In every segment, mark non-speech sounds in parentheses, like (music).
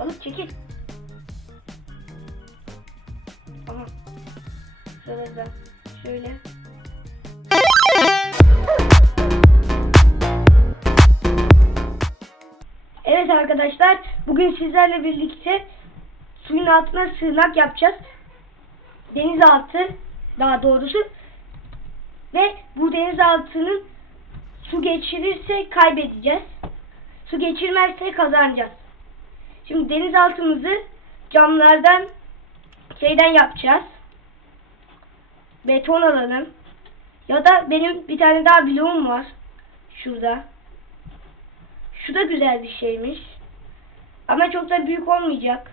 Balık çekil. Aha. Şöyle de şöyle. Evet arkadaşlar bugün sizlerle birlikte suyun altına sığınak yapacağız. Denizaltı daha doğrusu ve bu denizaltının su geçirirse kaybedeceğiz. Su geçirmezse kazanacağız. Şimdi denizaltımızı camlardan şeyden yapacağız. Beton alalım. Ya da benim bir tane daha bloğum var. Şurada. Şu da güzel bir şeymiş. Ama çok da büyük olmayacak.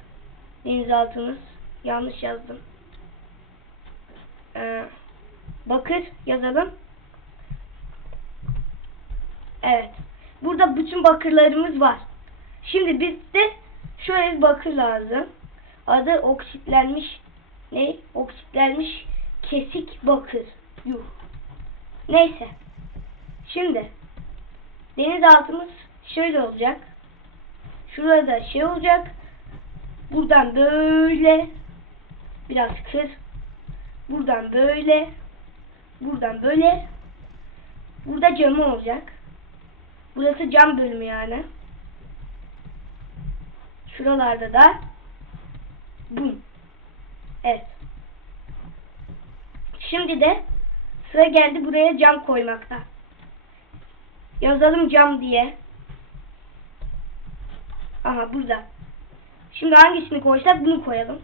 Denizaltımız. Yanlış yazdım. Ee, bakır yazalım. Evet. Burada bütün bakırlarımız var. Şimdi bizde şöyle bir bakır lazım. Adı oksitlenmiş ne? Oksitlenmiş kesik bakır. Yuh. Neyse. Şimdi denizaltımız şöyle olacak. Şurada şey olacak. Buradan böyle biraz kır. Buradan böyle. Buradan böyle. Burada camı olacak. Burası cam bölümü yani. Şuralarda da bum. Evet. Şimdi de sıra geldi buraya cam koymakta. Yazalım cam diye. Aha burada. Şimdi hangisini koysak bunu koyalım.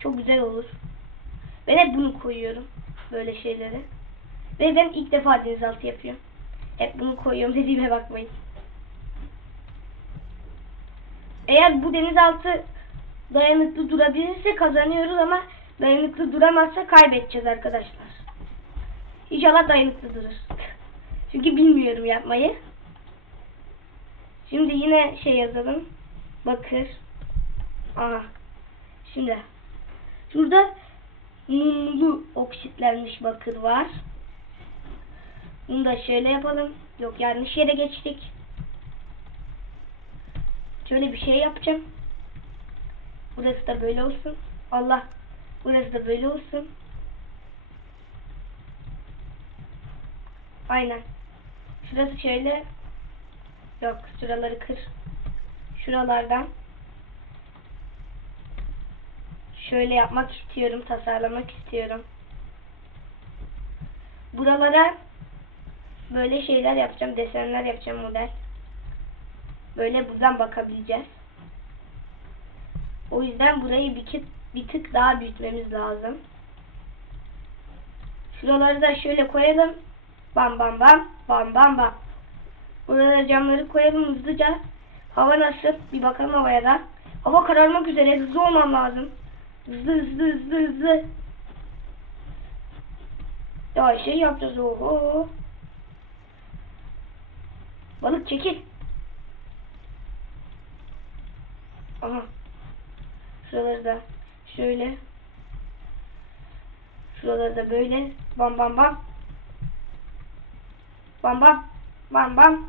Çok güzel olur. Ben hep bunu koyuyorum. Böyle şeyleri. Ve ben ilk defa denizaltı yapıyorum. Hep bunu koyuyorum (laughs) dediğime bakmayın. Eğer bu denizaltı dayanıklı durabilirse kazanıyoruz ama dayanıklı duramazsa kaybedeceğiz arkadaşlar. İnşallah dayanıklı durur. (laughs) Çünkü bilmiyorum yapmayı. Şimdi yine şey yazalım. Bakır. Aha. Şimdi. Şurada mumlu oksitlenmiş bakır var. Bunu da şöyle yapalım. Yok yanlış yere geçtik. Şöyle bir şey yapacağım. Burası da böyle olsun. Allah. Burası da böyle olsun. Aynen. Şurası şöyle. Yok şuraları kır. Şuralardan. Şöyle yapmak istiyorum. Tasarlamak istiyorum. Buralara böyle şeyler yapacağım. Desenler yapacağım model. Böyle buradan bakabileceğiz. O yüzden burayı bir, bir tık daha büyütmemiz lazım. Şuraları da şöyle koyalım. Bam bam bam. Bam bam bam. Buralara camları koyalım hızlıca. Hava nasıl? Bir bakalım havaya da. Hava kararmak üzere. Hızlı olmam lazım. Hızlı hızlı hızlı hızlı. Daha şey yapacağız. Oho. Balık çekil. Aha. Şuraları da şöyle. Şuraları da böyle. Bam bam bam. Bam bam. Bam bam.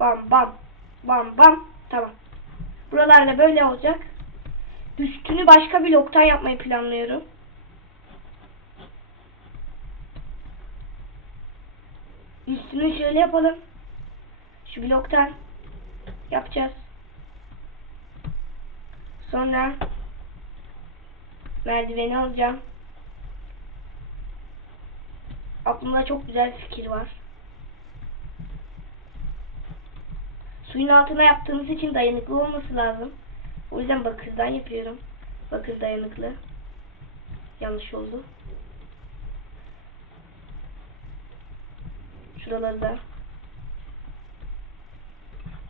Bam bam. Bam bam. Tamam. Buralarda böyle olacak. Üstünü başka bir loktan yapmayı planlıyorum. Üstünü şöyle yapalım. Şu bloktan yapacağız. Sonra merdiveni alacağım. Aklımda çok güzel bir fikir var. Suyun altına yaptığımız için dayanıklı olması lazım. O yüzden bakırdan yapıyorum. Bakır dayanıklı. Yanlış oldu. Şuraları da.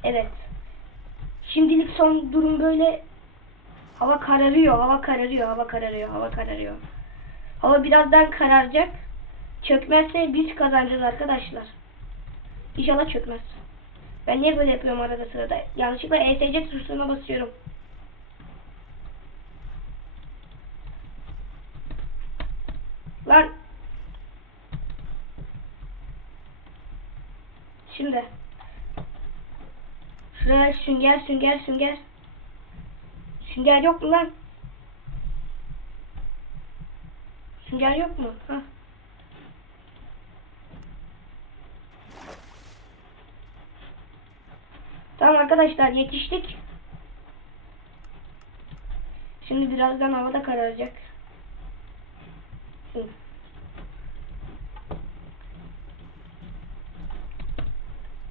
Evet. Şimdilik son durum böyle. Hava kararıyor, hava kararıyor, hava kararıyor, hava kararıyor. Hava birazdan kararacak. Çökmezse biz kazanacağız arkadaşlar. İnşallah çökmez. Ben niye böyle yapıyorum arada sırada? Yanlışlıkla ESC tuşuna basıyorum. Lan. Şimdi. Şuraya şu Sünger sünger sünger. Sünger yok mu lan? Sünger yok mu? Ha. Tamam arkadaşlar yetiştik. Şimdi birazdan havada kararacak. Hı.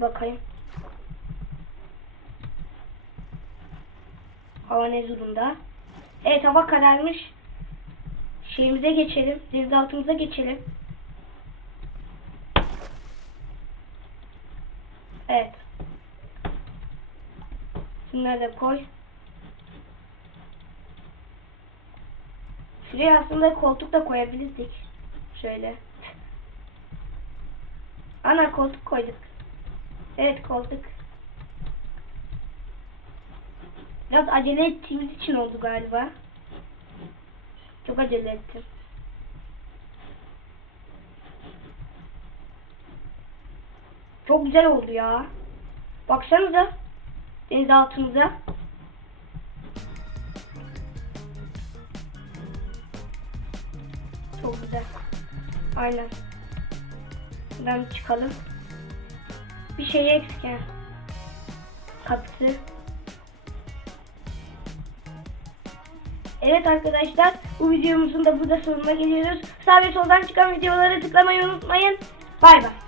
Bakayım. Hava ne durumda? Evet hava kararmış. Şeyimize geçelim. Denizaltımıza geçelim. Evet. Şunları da koy. Şuraya aslında koltuk da koyabilirdik. Şöyle. Ana koltuk koyduk. Evet koltuk. Biraz acele ettiğimiz için oldu galiba. Çok acele ettim. Çok güzel oldu ya. Baksanıza deniz altımıza. Çok güzel. Aynen. Buradan çıkalım. Bir şey eksik. Kapısı. Evet arkadaşlar bu videomuzun da burada sonuna geliyoruz. Sağ ve soldan çıkan videoları tıklamayı unutmayın. Bay bay.